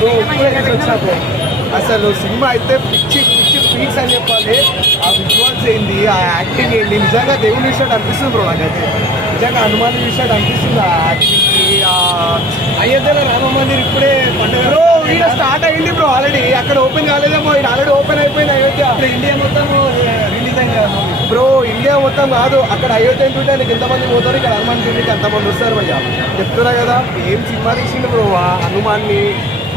వచ్చినప్పుడు అసలు సినిమా అయితే పిచ్చి పిచ్చి పీక్స్ అని చెప్పాలి. ఆ విజువల్స్ ఏంది, ఆ యాక్టింగ్ ఏంది, నిజంగా దేవుని విషయాలు అనిపిస్తుంది బ్రో. నాకైతే నిజంగా హనుమాన్ విషయాలు అనిపిస్తుంది. ఆ యాక్టింగ్కి అయోధ్యలో రామ మందిర్ ఇప్పుడే పండుగ బ్రో ఈడ స్టార్ట్ అయింది బ్రో. ఆల్రెడీ అక్కడ ఓపెన్ కాలేదేమో, ఇక్కడ ఆల్రెడీ ఓపెన్ అయిపోయింది అయోధ్య. ఇండియా మొత్తం రిలీజ్ అయింది బ్రో. ఇండియా మొత్తం కాదు, అక్కడ అయోధ్య చూడడానికి ఎంతమంది పోతారు, ఇక్కడ హనుమాన్ చూడడానికి ఎంతమంది వస్తారు భయ్యా. చెప్తున్నా కదా ఏం సినిమా తీసిండు బ్రో. ఆ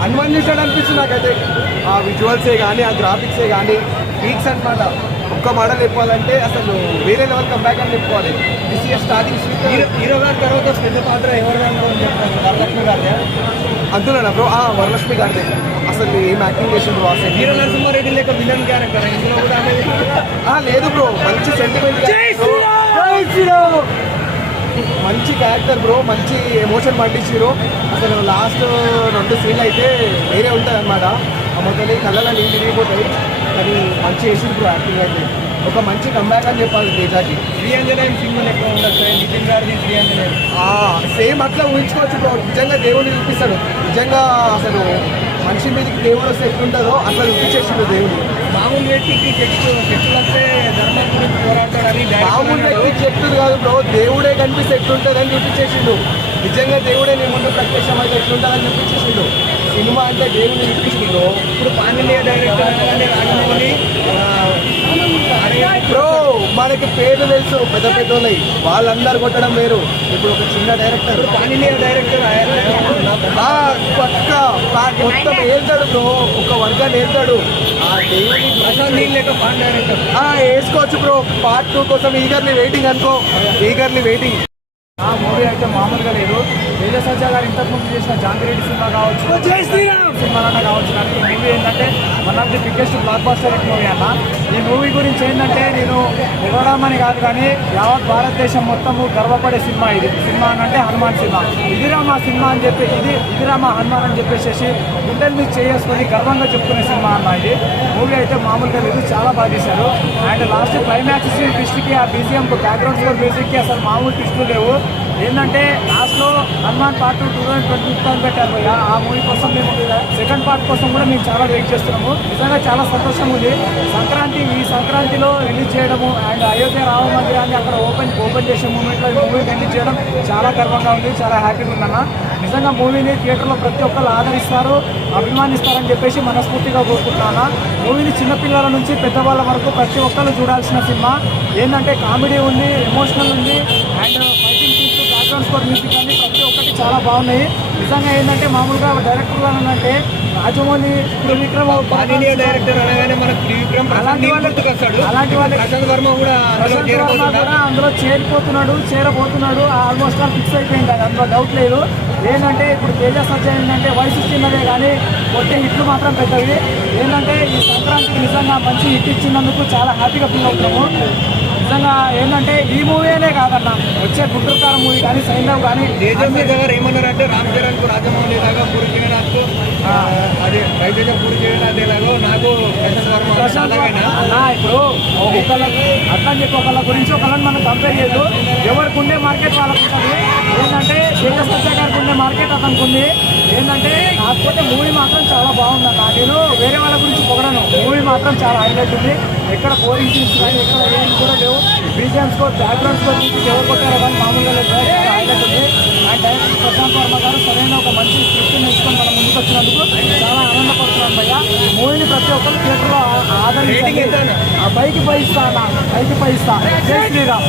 హనుమాన్ చూసాడు అనిపిస్తుంది నాకైతే. ఆ విజువల్సే కానీ, ఆ గ్రాఫిక్సే కానీ పీక్స్ అనమాట. ఒక్క మోడల్ చెప్పాలంటే అసలు వేరే లెవెల్ కంబ్యాక్ అని చెప్పుకోవాలి. దిస్ ఇయర్ స్టార్టింగ్ హీరో గారి తర్వాత పెద్ద పాత్ర ఎవరు వరలక్ష్మి గారిదే అంటున్నాడా బ్రో? వరలక్ష్మి గారిదే. అసలు ఏం యాక్టింగ్ చేసింది బ్రో. అసలు హీరో నరసింహారెడ్డి లేక విలన్ క్యారెక్టర్ ఇందులో కూడా లేదు బ్రో. మంచి సెంటిమెంట్, మంచి క్యారెక్టర్ బ్రో. మంచి ఎమోషన్ పండించారు. అసలు లాస్ట్ 2 సీన్లు అయితే వేరే ఉంటాయి అనమాట. మొత్తం కళ్ళలో నీళ్ళు తిరిగిపోతాయి. కానీ మంచి వేసింది బ్రో యాక్టింగ్ అయితే. ఒక మంచి కంబ్యాక్ అని చెప్పాలి తేజాకి. శ్రీఆంజనేయం సినిమా ఎక్కువ ఉండదు నితిన్ గారిది శ్రీఆంజనేయం. సేమ్ అట్లా ఊహించుకోవచ్చు బ్రో. నిజంగా దేవుడిని చూపిస్తాడు. నిజంగా అసలు మనిషి మీదకి దేవుడు వస్తే ఎట్లుంటుందో అట్లా చూపించేసిండు దేవుడు. మామూలు వ్యక్తికి చెట్లు వస్తే ధర్మం గురించి పోరాడతాడని మామూలు వ్యక్తి చెట్లు కాదు బ్రో, దేవుడే కనిపిస్తే ఎట్లుంటుందని చూపించేసిండు. నిజంగా దేవుడే నీ ముందు ప్రత్యక్షం అయితే ఎట్లుంటుందని చూపించేసిండు. సినిమా అంటే దేవుడిని చూపించిండు. ఇప్పుడు పాండియ డైరెక్టర్ బ్రో మనకి పేర్లు తెలుసు పెద్ద పెద్దోళ్ళవి, వాళ్ళందరూ కొట్టడం వేరు. ఇప్పుడు ఒక చిన్న డైరెక్టర్ పాండియ డైరెక్టర్ పక్క మొత్తం వెళ్తాడు బ్రో. ఒక వర్గాన్ని వెళ్తాడు. ఆ దేవుని వేసుకోవచ్చు బ్రో. పార్ట్ 2 కోసం ఈగర్లీ వెయిటింగ్ అనుకో. Eagerly waiting. ఆ మూవీ అయితే మామూలుగా లేదు. తేజ సజ్జా గారు ఇంతకుముందు చేసిన జాంగిరెడ్డి సినిమా కావచ్చు, సినిమాలన్నా కావచ్చు, కానీ ఈ మూవీ ఏంటంటే one of the biggest block buster hit movie అన్న. ఈ మూవీ గురించి ఏంటంటే నేను పొగడమని కాదు కానీ యావత్ భారతదేశం మొత్తము గర్వపడే సినిమా ఇది. సినిమా అంటే హనుమాన్ సినిమా. ఇదిరా మా సినిమా అని చెప్పి ఇదిరా మా హనుమాన్ అని చెప్పేసి గుండెల మీద చేసుకొని గర్వంగా చెప్పుకునే సినిమా అన్న ఇది. మూవీ అయితే మామూలుగా లేదు, చాలా బాగా తీశారు. అండ్ లాస్ట్ క్లైమాక్స్ ట్విస్ట్కి ఆ బీజిఎం బ్యాక్గ్రౌండ్ స్కోర్ మ్యూజిక్కి అసలు మామూలు ట్విస్టులు లేవు. ఏంటంటే లాస్ట్లో హనుమాన్ పార్ట్ 2022 పెట్టారు. ఆ మూవీ కోసం మేము సెకండ్ పార్ట్ కోసం కూడా మేము చాలా వెయిట్ చేస్తున్నాము. నిజంగా చాలా సంతోషంగా ఉంది. ఈ సంక్రాంతిలో రిలీజ్ చేయడము అండ్ అయోధ్య రామ మందిరాన్ని అక్కడ ఓపెన్ చేసే మూమెంట్లో ఈ మూవీ రిలీజ్ చేయడం చాలా గర్వంగా ఉంది, చాలా హ్యాపీగా ఉందన్న. నిజంగా మూవీని థియేటర్లో ప్రతి ఒక్కరు ఆదరిస్తారు, అభిమానిస్తారని చెప్పేసి మనస్ఫూర్తిగా కోరుకుంటున్నాను. మూవీని చిన్నపిల్లల నుంచి పెద్దవాళ్ళ వరకు ప్రతి ఒక్కరు చూడాల్సిన సినిమా. ఏంటంటే కామెడీ ఉంది, ఎమోషనల్ ఉంది, and fighting scenes, background score music అన్ని ప్రతి ఒక్కటి చాలా బాగున్నాయి. నిజంగా ఏంటంటే మామూలుగా డైరెక్టర్ అంటే రాజమౌళి, త్రివిక్రమ్ డైరెక్టర్ అనగానే మనకు త్రివిక్రమ్ అలాంటి వాళ్ళు ప్రశాంత్ వర్మ కూడా అందులో చేరబోతున్నాడు. ఆల్మోస్ట్ ఫిక్స్ అయిపోయింది, అది అందులో డౌట్ లేదు. ఏంటంటే ఇప్పుడు తేజ సజ్జా ఏంటంటే వయసు చిన్నదే కానీ కొట్టే హిట్లు మాత్రం పెద్దవి. ఏంటంటే ఈ సంక్రాంతికి నిజంగా మంచి హిట్ ఇచ్చినందుకు చాలా హ్యాపీగా ఫీల్ అవుతున్నాము. నిజంగా ఏంటంటే ఈ మూవీ అనే కాదన్న, వచ్చే గుంటూరుకారం మూవీ కానీ సైంధవ్ కానీ గారు ఏమన్నారంటే రామ్ చరణ్ కు రాజమౌళి లాగా పూరి జగన్నాథ్ కు అదే రవితేజ పూరి జగన్నాథ్ ఎలాగో నాకు ప్రశాంత్ అన్న. ఇప్పుడు ఒకళ్ళ అట్లా అని చెప్పి ఒకళ్ళ గురించి ఒకళ్ళని మనం కంపేర్ చేయదు. ఎవరికి ఉండే మార్కెట్ వాళ్ళకు ఉంటుంది. ఏంటంటే తేజ సజ్జా గారికి ఉండే మార్కెట్ అతనికి ఉంది. ఏంటంటే కాకపోతే మూవీ మాత్రం చాలా బాగుందన్న. నేను వేరే వాళ్ళ గురించి పొగడను, మూవీ మాత్రం చాలా హైలైట్ ఉంది. ఎక్కడ బోరింగ్ సీన్స్ కానీ ఎక్కడ ఏం కూడా లేవు. బీజిఎం స్కోర్, బ్యాక్గ్రౌండ్ స్కోర్ నుంచి ఎవరు కొట్టారో కానీ మామూలుగా లేదు, చాలా హైలైట్ ఉంది. అండ్ డైరెక్టర్ ప్రశాంత్ వర్మ గారు సరైన ఒక మంచి స్క్రిప్ట్ నేర్చుకొని మన ముందుకు వచ్చినందుకు చాలా ఆనందపడుతున్నాను భయ్య. మూవీని ప్రతి ఒక్కరు థియేటర్లో ఆదరించి పైకి పై ఇస్తా. జై శ్రీరామ్.